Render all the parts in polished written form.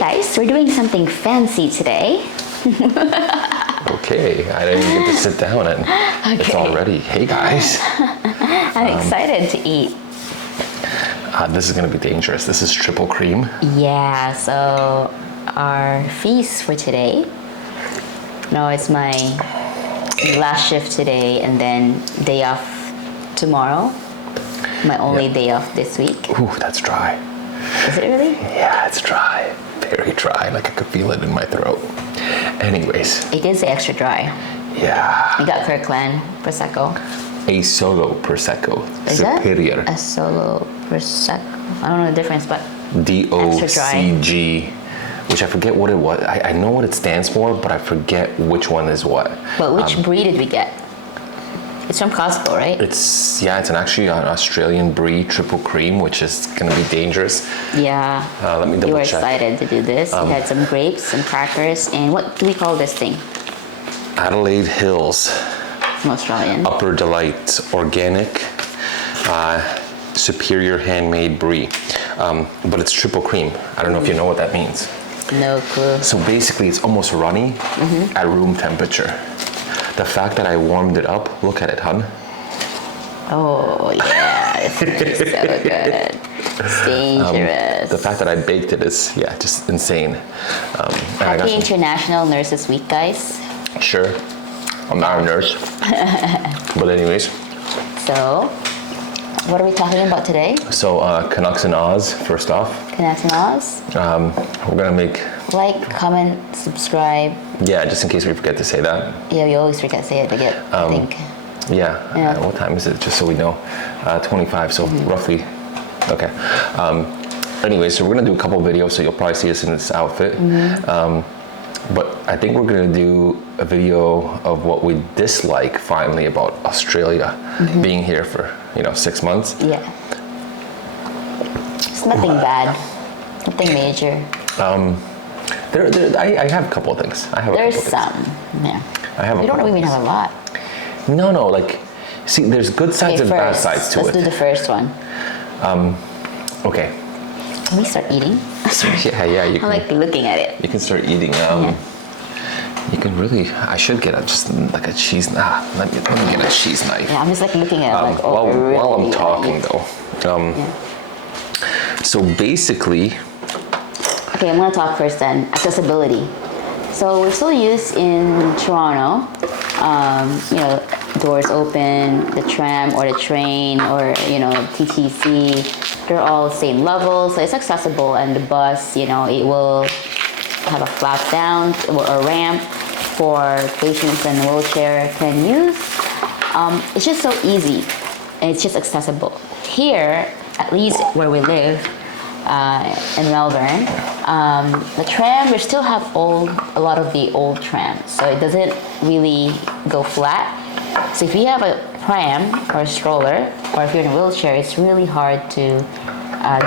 guys, we're doing something fancy today. Okay, I didn't even get to sit down and it's already, hey guys. I'm excited to eat. This is gonna be dangerous. This is triple cream. Yeah, so our feast for today. No, it's my last shift today and then day off tomorrow. My only day off this week. Ooh, that's dry. Is it really? Yeah, it's dry. Very dry, like I could feel it in my throat. Anyways. It is extra dry. Yeah. We got Kirkland Prosecco. A solo Prosecco. Is Superior. that a solo Prosecco? I don't know the difference, but DOCG, which I forget what it was. I know what it stands for, but I forget which one is what. But which breed did we get? It's from Costco, right? It's actually an Australian brie triple cream, which is gonna be dangerous. Yeah. Let me double You were check. excited to do this. We had some grapes, some crackers, and what do we call this thing? Adelaide Hills. From Australian. Upper Delight Organic Superior Handmade Brie. But it's triple cream. I don't know if you know what that means. No clue. So basically it's almost runny at room temperature. The fact that I warmed it up, look at it, hun. Oh, yeah. It's so good. It's dangerous. The fact that I baked it is, just insane. Happy International Nurses Week, guys. Sure. I'm not a nurse. But anyways. So, what are we talking about today? So, Canucks and Oz, first off. Canucks and Oz. We're gonna make... Like, comment, subscribe. Yeah, just in case we forget to say that. Yeah, we always forget to say it, I think. Yeah. What time is it? Just so we know. 25, so roughly. Okay. Anyway, so we're gonna do a couple videos, so you'll probably see us in this outfit. But I think we're gonna do a video of what we dislike finally about Australia being here for 6 months. Yeah. It's nothing bad. Nothing major. I have a couple of things. There's some. Yeah. We don't even have a lot. No, like, see, there's good sides and bad sides to it. Let's do the first one. Okay. Can we start eating? Yeah, you I can. like looking at it. You can start eating. You can really. I should get just like a cheese. Let me get a cheese knife. Yeah, I'm just like looking at it. While I'm talking though. So basically. Okay, I'm gonna talk first then. Accessibility. So we're still used in Toronto. Doors open, the tram or the train or TTC. They're all the same level, so it's accessible. And the bus, it will have a flap down or a ramp for patients in a wheelchair can use. It's just so easy and it's just accessible. Here, at least where we live in Melbourne, the tram, we still have a lot of the old trams, so it doesn't really go flat. So if you have a pram or a stroller, or if you're in a wheelchair, it's really hard to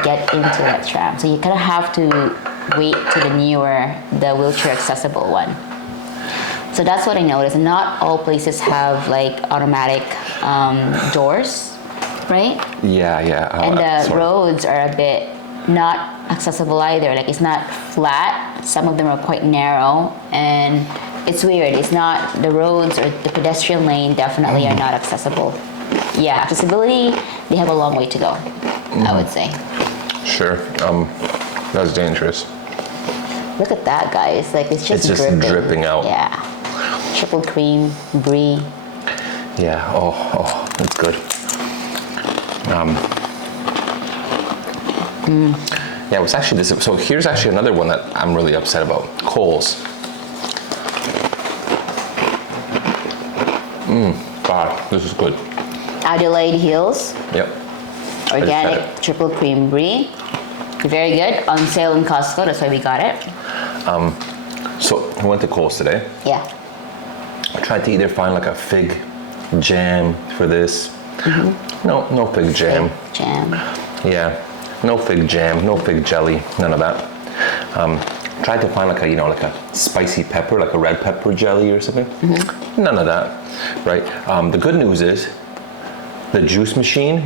get into that tram. So you kind of have to wait to the wheelchair accessible one. So that's what I noticed. Not all places have like automatic doors, right? Yeah. And the roads are a bit not accessible either. Like it's not flat. Some of them are quite narrow, and it's weird. It's not the roads or the pedestrian lane definitely are not accessible. Yeah, accessibility, they have a long way to go, I would say. Sure. That's dangerous. Look at that, guys. Like it's just dripping out. Yeah. Triple cream, brie. Yeah. Oh, that's good. Yeah, it was actually this. So here's actually another one that I'm really upset about. Coles. God, this is good. Adelaide Hills. Yep. Organic triple cream brie. Very good. On sale in Costco. That's why we got it. So I went to Coles today. Yeah. I tried to either find like a fig jam for this. No fig jam. Fig jam. Yeah. No fig jam, no fig jelly, none of that. Tried to find like a spicy pepper, like a red pepper jelly or something. None of that, right? The good news is the juice machine.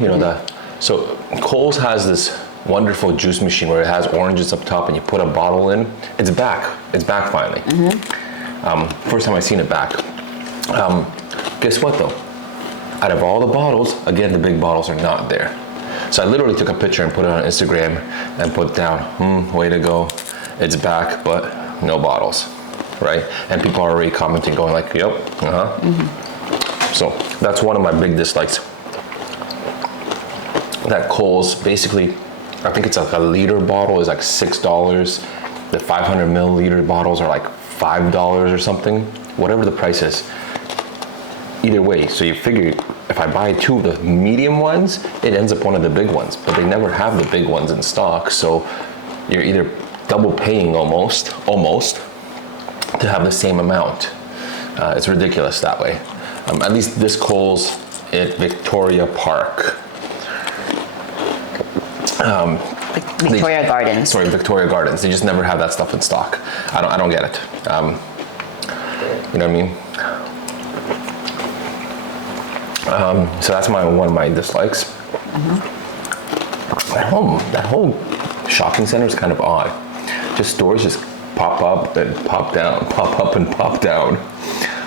So Coles has this wonderful juice machine where it has oranges up top and you put a bottle in. It's back. It's back finally. First time I seen it back. Guess what though? Out of all the bottles, again, the big bottles are not there. So I literally took a picture and put it on Instagram and put down, way to go. It's back, but no bottles, right? And people are already commenting going like, yep, So that's one of my big dislikes. That Kohl's, basically, I think it's like a liter bottle is like $6. The 500 milliliter bottles are like $5 or something, whatever the price is. Either way, so you figure if I buy two of the medium ones, it ends up one of the big ones, but they never have the big ones in stock. So you're either double paying almost to have the same amount. It's ridiculous that way. At least this Kohl's at Victoria Park. Victoria Gardens. Sorry, Victoria Gardens. They just never have that stuff in stock. I don't get it. You know what I mean? So that's one of my dislikes. That whole shopping center is kind of odd. Just stores just pop up and pop down, pop up and pop down.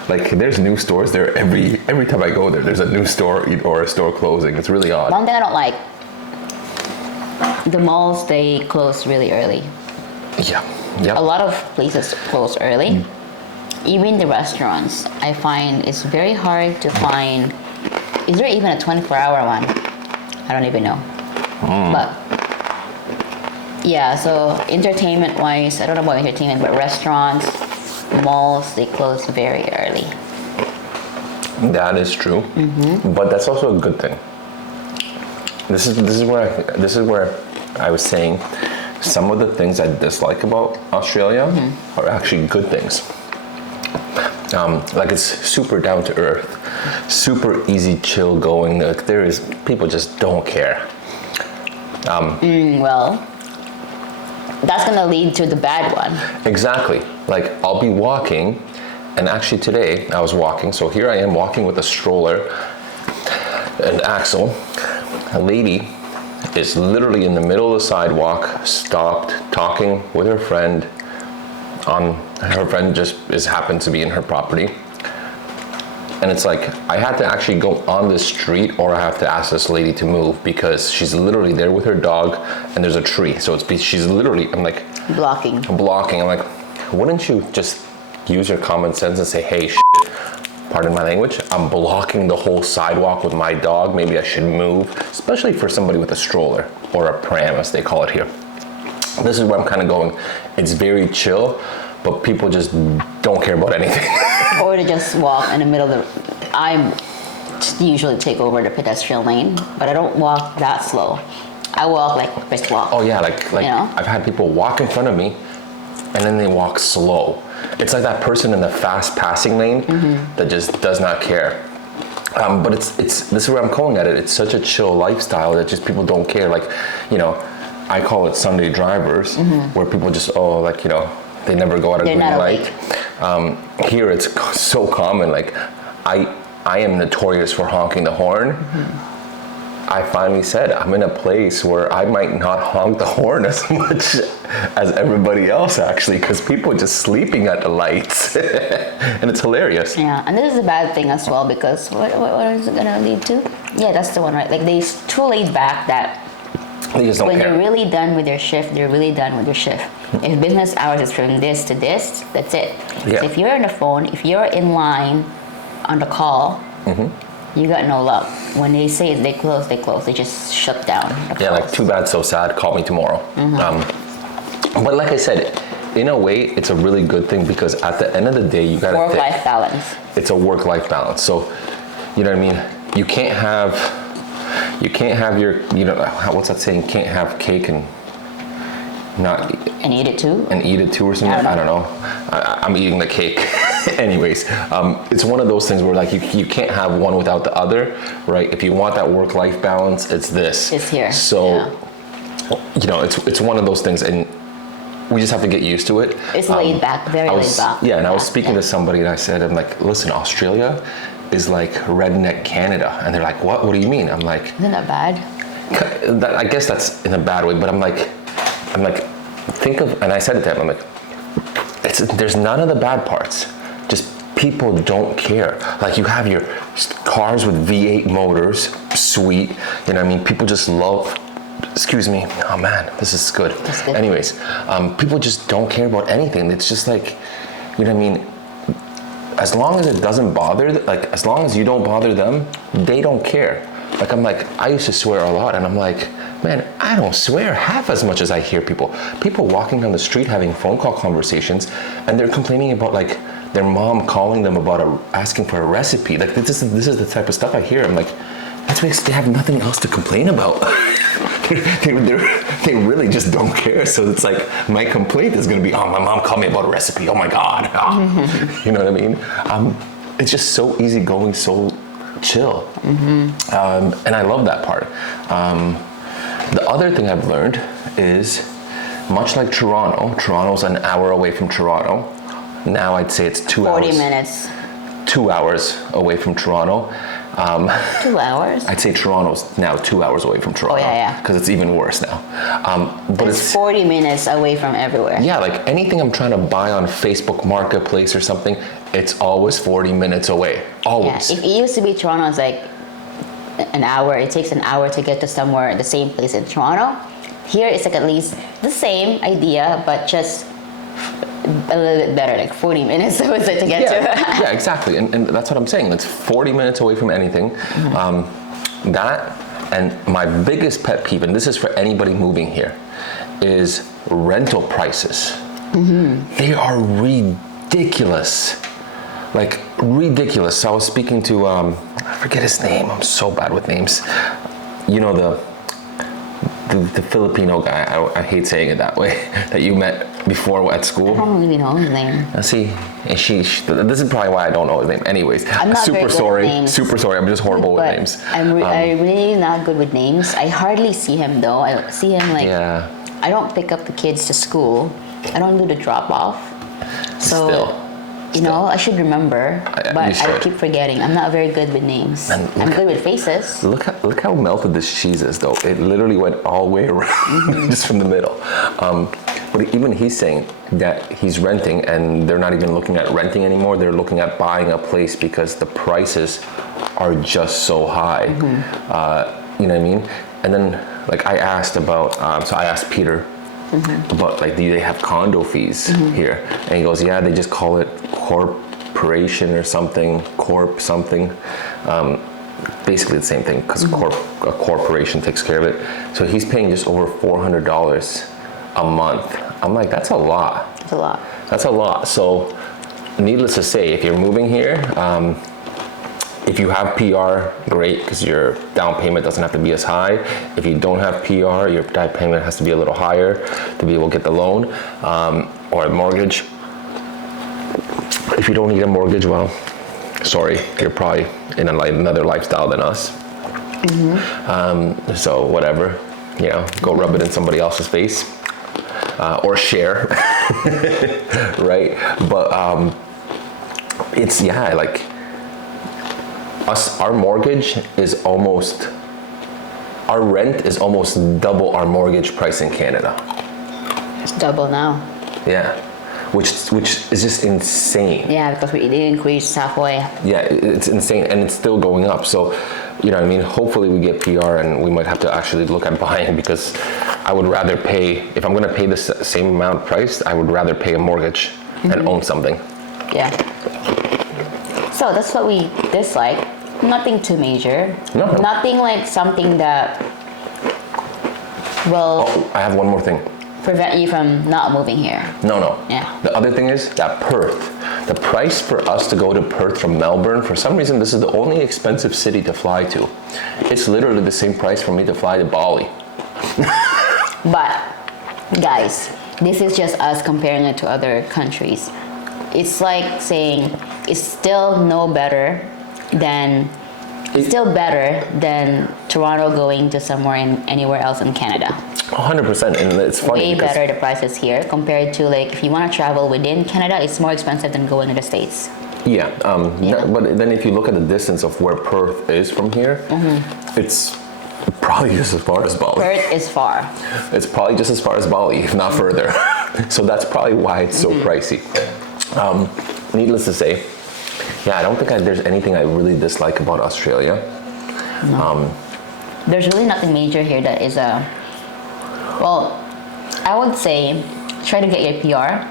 Like there's new stores there every time I go there. There's a new store or a store closing. It's really odd. One thing I don't like, the malls, they close really early. Yeah. Yep. A lot of places close early. Even the restaurants, I find it's very hard to find. Is there even a 24-hour one? I don't even know. But yeah, so entertainment-wise, I don't know about entertainment, but restaurants, malls, they close very early. That is true, but that's also a good thing. This is where I was saying some of the things I dislike about Australia are actually good things. Like it's super down to earth, super easy, chill going. Like people just don't care. Well, that's gonna lead to the bad one. Exactly. Like I'll be walking, and actually today I was walking. So here I am walking with a stroller and Axel. A lady is literally in the middle of the sidewalk, stopped, talking with her friend. Her friend just happened to be in her property. And it's like, I had to actually go on this street or I have to ask this lady to move because she's literally there with her dog and there's a tree. So she's literally, I'm like. Blocking. I'm like, wouldn't you just use your common sense and say, hey, pardon my language, I'm blocking the whole sidewalk with my dog. Maybe I should move, especially for somebody with a stroller or a pram as they call it here. This is where I'm kind of going. It's very chill, but people just don't care about anything. Or to just walk in the middle of I usually take over the pedestrian lane, but I don't walk that slow. I walk like brisk walk. Oh yeah, like you know? I've had people walk in front of me and then they walk slow. It's like that person in the fast passing lane that just does not care. But this is where I'm going at it. It's such a chill lifestyle that just people don't care. Like, I call it Sunday drivers, where people just, they never go at a green light. Here it's so common. Like, I am notorious for honking the horn. I finally said I'm in a place where I might not honk the horn as much as everybody else actually, because people are just sleeping at the lights, and it's hilarious. Yeah, and this is a bad thing as well because what is it gonna lead to? Yeah, that's the one, right? Like they're too laid back that they just don't when care. they're really done with their shift, they're really done with their shift. If business hours is from this to this, that's it. Yeah. So if you're on the phone, if you're in line on the call, you got no luck. When they say they close, they just shut down. Yeah, like too bad, so sad. Call me tomorrow. But like I said, in a way, it's a really good thing because at the end of the day, you gotta work-life balance. It's a work-life balance. So, you know what I mean? You can't have your, what's that saying? Can't have cake and not and eat it too. And eat it too, or something. I don't know. I'm eating the cake. Anyways, it's one of those things where like you can't have one without the other, right? If you want that work-life balance, it's this. It's here. So, it's one of those things, and we just have to get used to it. It's laid back, very laid back. Yeah, and I was speaking to somebody, and I said, I'm like, listen, Australia is like redneck Canada, and they're like, what? What do you mean? I'm like, isn't that bad? I guess that's in a bad way, but I'm like, think of, and I said it to him, I'm like, there's none of the bad parts. Just people don't care. Like you have your cars with V8 motors, sweet. You know what I mean? People just love, excuse me, oh man, this is good. That's good. Anyways, people just don't care about anything. It's just like, you know what I mean? As long as it doesn't bother, like as long as you don't bother them, they don't care. Like I'm like, I used to swear a lot and I'm like, man, I don't swear half as much as I hear people. People walking down the street having phone call conversations and they're complaining about like their mom calling them about asking for a recipe. Like this is the type of stuff I hear. I'm like, that's because they have nothing else to complain about. they really just don't care. So it's like my complaint is gonna be, oh, my mom called me about a recipe. Oh my God. Oh. You know what I mean? It's just so easygoing, so chill. And I love that part. The other thing I've learned is, much like Toronto's an hour away from Toronto. Now I'd say it's 2 hours. 40 minutes. 2 hours away from Toronto. 2 hours? I'd say Toronto's now 2 hours away from Toronto. Oh, yeah. Because it's even worse now. But It's 40 minutes away from everywhere. yeah, like anything I'm trying to buy on Facebook Marketplace or something, it's always 40 minutes away. Always. Yeah. If it used to be Toronto, it's like an hour. It takes an hour to get to somewhere, the same place in Toronto. Here, it's like at least the same idea, but just a little bit better, like 40 minutes I would say to get to. Yeah, exactly. And that's what I'm saying. It's 40 minutes away from anything. That, and my biggest pet peeve, and this is for anybody moving here, is rental prices. They are ridiculous. Like, ridiculous. So I was speaking to, I forget his name. I'm so bad with names. You know, the Filipino guy, I hate saying it that way, that you met before at school. I don't really know his name. See, and she this is probably why I don't know his name. Anyways, I'm not very good with names. Super sorry. I'm just horrible with But names. I'm really not good with names. I hardly see him though. I see him like, Yeah. I don't pick up the kids to school. I don't do the drop off. So, you know, I should remember, but I keep forgetting. I'm not very good with names. I'm good with faces. Look how melted this cheese is, though. It literally went all the way around, just from the middle. But even he's saying that he's renting, and they're not even looking at renting anymore. They're looking at buying a place because the prices are just so high. You know what I mean? And then, like, I asked about. So I asked Peter. But like, do they have condo fees here? And he goes, yeah, they just call it corporation or something, corp something. Basically the same thing, because a corporation takes care of it. So he's paying just over $400 a month. I'm like, that's a lot. It's a lot. That's a lot. So needless to say, if you're moving here, if you have PR, great, because your down payment doesn't have to be as high. If you don't have PR, your down payment has to be a little higher to be able to get the loan or a mortgage. If you don't need a mortgage, well, sorry, you're probably in another lifestyle than us. So whatever, you know, go rub it in somebody else's face or share, right? But it's, yeah, like, our mortgage is almost, our rent is almost double our mortgage price in Canada. It's double now. Yeah, which is just insane. Yeah, because it increased halfway. Yeah, it's insane, and it's still going up. So, you know what I mean? Hopefully we get PR, and we might have to actually look at buying, because I would rather pay, if I'm gonna pay the same amount price, I would rather pay a mortgage and own something. Yeah. So that's what we dislike. Nothing too major. No. Nothing like something that will Oh, I have one more thing. prevent you from not moving here. No. Yeah. The other thing is that Perth, the price for us to go to Perth from Melbourne, for some reason, this is the only expensive city to fly to. It's literally the same price for me to fly to Bali. But guys, this is just us comparing it to other countries. It's like saying it's still better than Toronto going to somewhere anywhere else in Canada. 100%, and it's funny. Way better the prices here compared to, like, if you want to travel within Canada, it's more expensive than going to the States. Yeah, but then if you look at the distance of where Perth is from here, it's Probably just as far as Bali. Perth is far. It's probably just as far as Bali, if not further. So that's probably why it's so pricey. Needless to say, yeah, I don't think there's anything I really dislike about Australia. No. There's really nothing major here that is a. Well, I would say try to get your PR.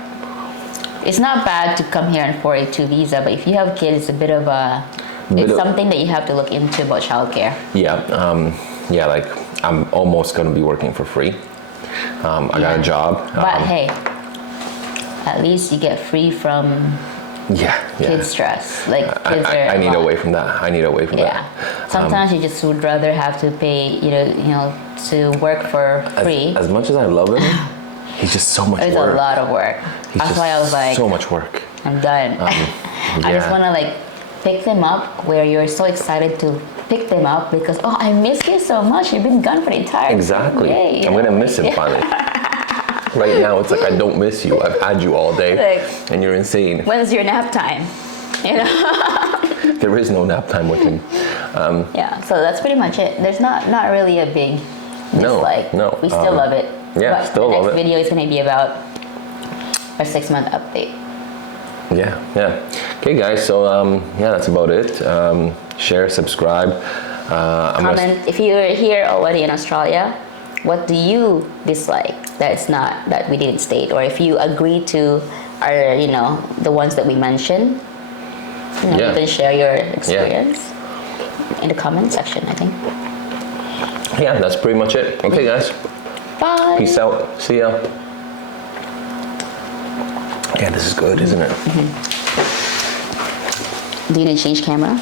It's not bad to come here on 482 visa, but if you have kids, it's a bit of a. It's something that you have to look into about childcare. Yeah, yeah. Like I'm almost gonna be working for free. I got a job. But hey, at least you get free from kid stress. Like kids I need away from that. I need away from that. Sometimes you just would rather have to pay, to work for free. As much as I love him, he's just so much It's work. a lot of work. That's why I was like, so much work. I'm done. I just want to like pick them up where you're so excited to pick them up because I miss you so much. You've been gone for the entire Exactly. day. I'm gonna miss him finally. Right now, it's like I don't miss you. I've had you all day, Like, and you're insane. When's your nap time? There is no nap time with him. Yeah. So that's pretty much it. There's not really a big dislike. No. We still love it. Yeah, but still the love next it. video is gonna be about our 6-month update. Yeah. Okay, guys. So that's about it. Share, subscribe. Comment if you're here already in Australia. What do you dislike that we didn't state, or if you agree to our the ones that we mentioned? You can share your experience in the comment section. I think. Yeah, that's pretty much it. Okay, guys. Bye. Peace out. See ya. Yeah, this is good, isn't it? Do you need to change camera?